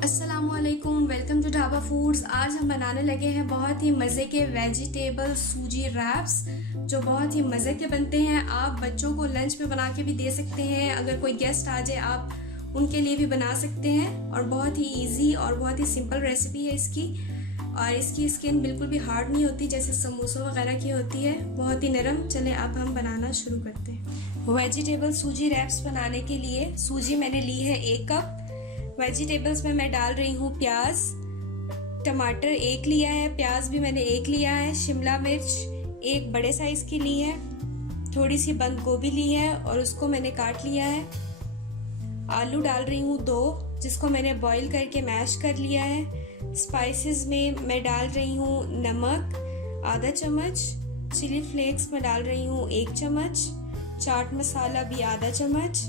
अस्सलामुअलैकुम, welcome to dhaba foods. आज हम बनाने लगे हैं बहुत ही मज़े के वेजिटेबल सूजी रैप्स जो बहुत ही मज़े के बनते हैं। आप बच्चों को लंच में बना के भी दे सकते हैं। अगर कोई गेस्ट आ जाए आप उनके लिए भी बना सकते हैं। और बहुत ही इजी और बहुत ही सिंपल रेसिपी है इसकी। और इसकी स्किन बिल्कुल भी हार्ड नहीं होती जैसे समोसों वगैरह की होती है, बहुत ही नरम। चले अब हम बनाना शुरू करते हैं। वेजिटेबल सूजी रैप्स बनाने के लिए सूजी मैंने ली है 1 कप। वेजिटेबल्स में मैं डाल रही हूँ प्याज, टमाटर 1 लिया है, प्याज भी मैंने 1 लिया है, शिमला मिर्च 1 बड़े साइज की ली है, थोड़ी सी बंद गोभी ली है और उसको मैंने काट लिया है। आलू डाल रही हूँ 2 जिसको मैंने बॉईल करके मैश कर लिया है। स्पाइसेस में मैं डाल रही हूँ नमक आधा चम्मच, चिली फ्लेक्स में डाल रही हूँ 1 चम्मच, चाट मसाला भी आधा चम्मच,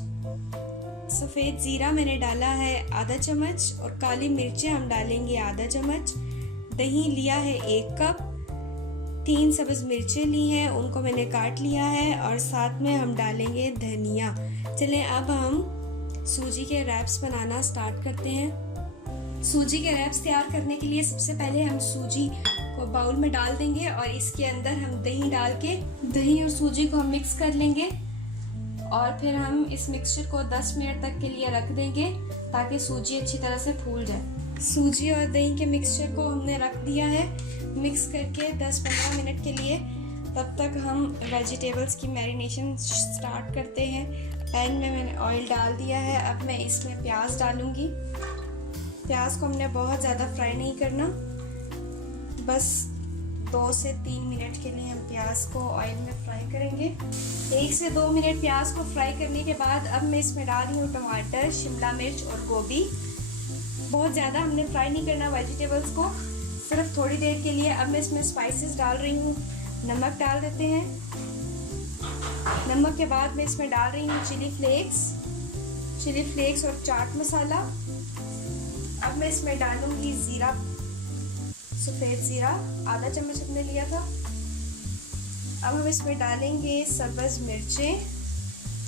सफ़ेद ज़ीरा मैंने डाला है आधा चम्मच और काली मिर्चें हम डालेंगे आधा चम्मच। दही लिया है 1 कप, 3 सब्ज़ मिर्चें ली हैं उनको मैंने काट लिया है और साथ में हम डालेंगे धनिया। चलें अब हम सूजी के रैप्स बनाना स्टार्ट करते हैं। सूजी के रैप्स तैयार करने के लिए सबसे पहले हम सूजी को बाउल में डाल देंगे और इसके अंदर हम दही डाल के दही और सूजी को हम मिक्स कर लेंगे और फिर हम इस मिक्सचर को 10 मिनट तक के लिए रख देंगे ताकि सूजी अच्छी तरह से फूल जाए। सूजी और दही के मिक्सचर को हमने रख दिया है मिक्स करके 10-15 मिनट के लिए। तब तक हम वेजिटेबल्स की मैरिनेशन स्टार्ट करते हैं। पैन में मैंने ऑयल डाल दिया है। अब मैं इसमें प्याज डालूंगी। प्याज को हमने बहुत ज़्यादा फ्राई नहीं करना, बस 2 से 3 मिनट के लिए हम प्याज को ऑयल में फ्राई करेंगे। 1 से 2 मिनट प्याज को फ्राई करने के बाद अब मैं इसमें डाल रही हूँ टमाटर, शिमला मिर्च और गोभी। बहुत ज़्यादा हमने फ्राई नहीं करना वेजिटेबल्स को, सिर्फ थोड़ी देर के लिए। अब मैं इसमें स्पाइसेस डाल रही हूँ। नमक डाल देते हैं। नमक के बाद मैं इसमें डाल रही हूँ चिली फ्लेक्स और चाट मसाला। अब मैं इसमें डालूँगी ज़ीरा, सफ़ेद ज़ीरा आधा चम्मच हमने लिया था। अब हम इसमें डालेंगे सब्ज़ मिर्चें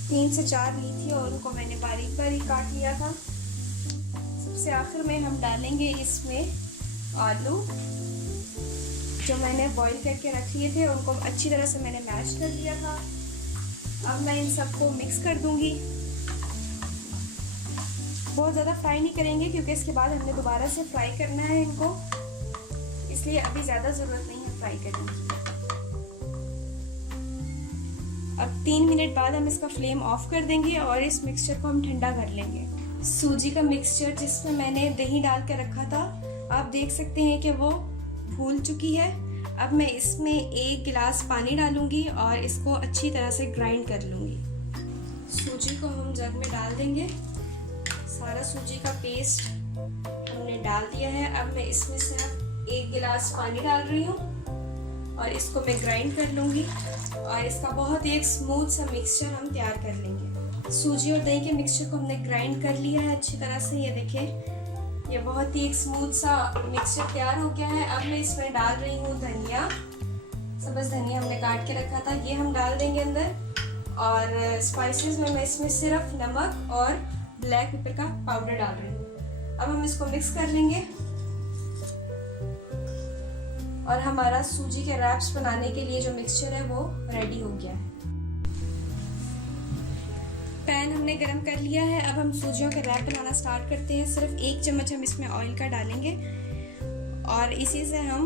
3 से 4 ली थी और उनको मैंने बारीक बारीक काट लिया था। सबसे आखिर में हम डालेंगे इसमें आलू जो मैंने बॉईल करके रख लिए थे, उनको अच्छी तरह से मैंने मैश कर लिया था। अब मैं इन सबको मिक्स कर दूंगी। बहुत ज़्यादा फ्राई नहीं करेंगे क्योंकि इसके बाद हमने दोबारा से फ्राई करना है इनको, इसलिए अभी ज़्यादा ज़रूरत नहीं है फ्राई करने की। अब 3 मिनट बाद हम इसका फ्लेम ऑफ कर देंगे और इस मिक्सचर को हम ठंडा कर लेंगे। सूजी का मिक्सचर जिसमें मैंने दही डाल के रखा था, आप देख सकते हैं कि वो फूल चुकी है। अब मैं इसमें 1 गिलास पानी डालूंगी और इसको अच्छी तरह से ग्राइंड कर लूँगी। सूजी को हम जग में डाल देंगे। सारा सूजी का पेस्ट हमने डाल दिया है। अब मैं इसमें सिर्फ 1 गिलास पानी डाल रही हूँ और इसको मैं ग्राइंड कर लूँगी और इसका बहुत ही एक स्मूथ सा मिक्सचर हम तैयार कर लेंगे। सूजी और दही के मिक्सचर को हमने ग्राइंड कर लिया है अच्छी तरह से। ये देखें, ये बहुत ही एक स्मूथ सा मिक्सचर तैयार हो गया है। अब मैं इसमें डाल रही हूँ धनिया, सब्ज़ धनिया हमने काट के रखा था, ये हम डाल देंगे अंदर। और स्पाइसेस में मैं इसमें सिर्फ नमक और ब्लैक पेपर का पाउडर डाल रही हूँ। अब हम इसको मिक्स कर लेंगे और हमारा सूजी के रैप्स बनाने के लिए जो मिक्सचर है वो रेडी हो गया है। पैन हमने गरम कर लिया है। अब हम सूजियों के रैप बनाना स्टार्ट करते हैं। सिर्फ 1 चम्मच हम इसमें ऑयल का डालेंगे और इसी से हम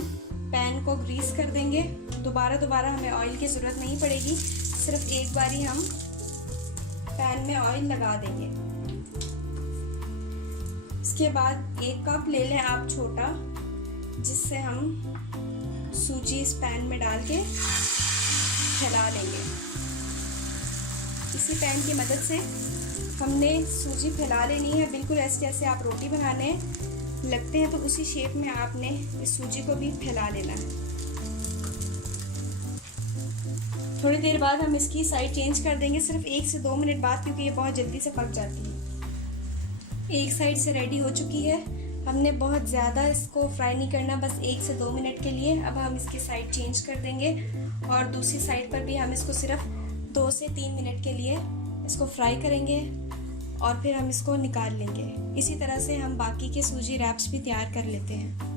पैन को ग्रीस कर देंगे। दोबारा हमें ऑयल की ज़रूरत नहीं पड़ेगी, सिर्फ एक बार ही हम पैन में ऑयल लगा देंगे। इसके बाद 1 कप ले लें आप छोटा, जिससे हम सूजी इस पैन में डाल के फैला लेंगे। इसी पैन की मदद से हमने सूजी फैला लेनी है, बिल्कुल ऐसे जैसे आप रोटी बनाने लगते हैं तो उसी शेप में आपने इस सूजी को भी फैला लेना है। थोड़ी देर बाद हम इसकी साइड चेंज कर देंगे, सिर्फ 1 से 2 मिनट बाद, क्योंकि ये बहुत जल्दी से पक जाती है। एक साइड से रेडी हो चुकी है। हमने बहुत ज़्यादा इसको फ्राई नहीं करना, बस 1 से 2 मिनट के लिए। अब हम इसकी साइड चेंज कर देंगे और दूसरी साइड पर भी हम इसको सिर्फ 2 से 3 मिनट के लिए इसको फ्राई करेंगे। और फिर हम इसको निकाल लेंगे। इसी तरह से हम बाकी के सूजी रैप्स भी तैयार कर लेते हैं।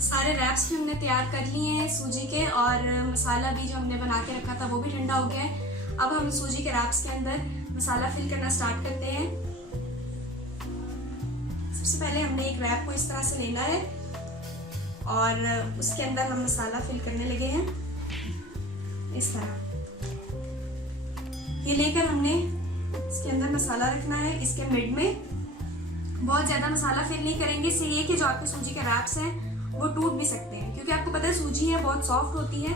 सारे रैप्स भी हमने तैयार कर लिए हैं सूजी के, और मसाला भी जो हमने बना के रखा था वो भी ठंडा हो गया है। अब हम सूजी के रैप्स के अंदर मसाला फिल करना स्टार्ट करते हैं। सबसे पहले हमने एक रैप को इस तरह से लेना है और उसके अंदर हम मसाला फिल करने लगे हैं इस तरह। ये लेकर हमने इसके अंदर मसाला रखना है, इसके मिड में। बहुत ज़्यादा मसाला फिल नहीं करेंगे, इससे ये कि जो आपके सूजी के रैप्स हैं वो टूट भी सकते हैं, क्योंकि आपको पता है सूजी है बहुत सॉफ्ट होती है,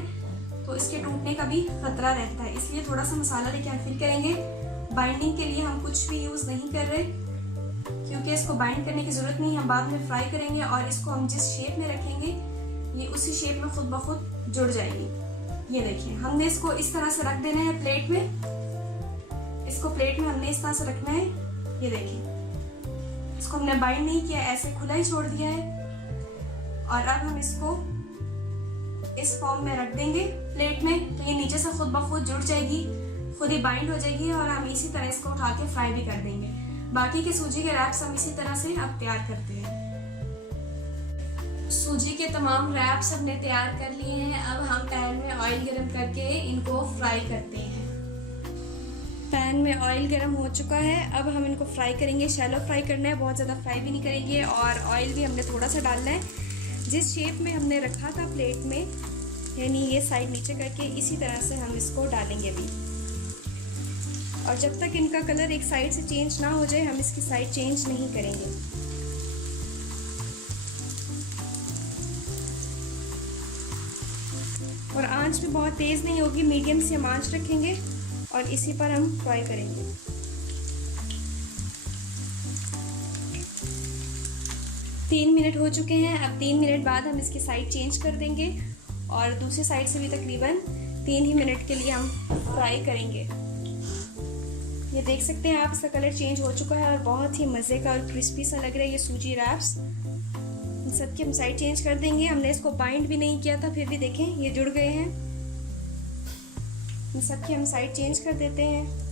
तो इसके टूटने का भी खतरा रहता है। इसलिए थोड़ा सा मसाला लेके हम फिल करेंगे। बाइंडिंग के लिए हम कुछ भी यूज़ नहीं कर रहे, क्योंकि इसको बाइंड करने की ज़रूरत नहीं, हम बाद में फ्राई करेंगे और इसको हम जिस शेप में रखेंगे ये उसी शेप में खुद ब खुद जुड़ जाएगी। ये देखिए, हमने इसको इस तरह से रख देना है प्लेट में। इसको प्लेट में हमने इस तरह से रखना है। ये देखिए, इसको हमने बाइंड नहीं किया, ऐसे खुला ही छोड़ दिया है। और अब हम इसको इस फॉर्म में रख देंगे प्लेट में, तो ये नीचे से खुद ब खुद जुड़ जाएगी, खुद ही बाइंड हो जाएगी, और हम इसी तरह इसको उठा के फ्राई भी कर देंगे। बाकी के सूजी के रैप्स हम इसी तरह से अब तैयार करते हैं। सूजी के तमाम रैप्स हमने तैयार कर लिए हैं। अब हम पैन में ऑयल गरम करके इनको फ्राई करते हैं। पैन में ऑयल गरम हो चुका है, अब हम इनको फ्राई करेंगे। शैलो फ्राई करना है, बहुत ज़्यादा फ्राई भी नहीं करेंगे, और ऑयल भी हमने थोड़ा सा डालना है। जिस शेप में हमने रखा था प्लेट में, यानी ये साइड नीचे करके, इसी तरह से हम इसको डालेंगे अभी। और जब तक इनका कलर एक साइड से चेंज ना हो जाए, हम इसकी साइड चेंज नहीं करेंगे। और आंच भी बहुत तेज़ नहीं होगी, मीडियम से हम आंच रखेंगे और इसी पर हम फ्राई करेंगे। तीन मिनट हो चुके हैं। अब 3 मिनट बाद हम इसकी साइड चेंज कर देंगे और दूसरी साइड से भी तकरीबन 3 ही मिनट के लिए हम फ्राई करेंगे। ये देख सकते हैं आप, इसका कलर चेंज हो चुका है और बहुत ही मज़े का और क्रिस्पी सा लग रहा है ये सूजी रैप्स। इन सब की हम साइड चेंज कर देंगे। हमने इसको बाइंड भी नहीं किया था, फिर भी देखें ये जुड़ गए हैं। इन सब की हम साइड चेंज कर देते हैं।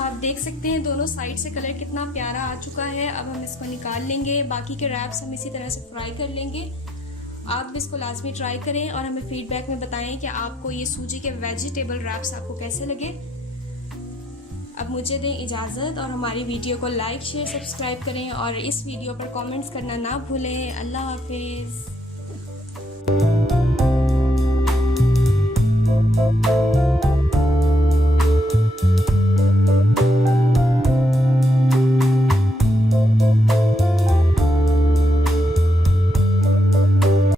आप देख सकते हैं दोनों साइड से कलर कितना प्यारा आ चुका है। अब हम इसको निकाल लेंगे। बाकी के रैप्स हम इसी तरह से फ्राई कर लेंगे। आप भी इसको लाजमी ट्राई करें और हमें फीडबैक में बताएं कि आपको ये सूजी के वेजिटेबल रैप्स आपको कैसे लगे। अब मुझे दें इजाज़त, और हमारी वीडियो को लाइक शेयर सब्सक्राइब करें और इस वीडियो पर कमेंट्स करना ना भूलें। अल्लाह हाफिज़।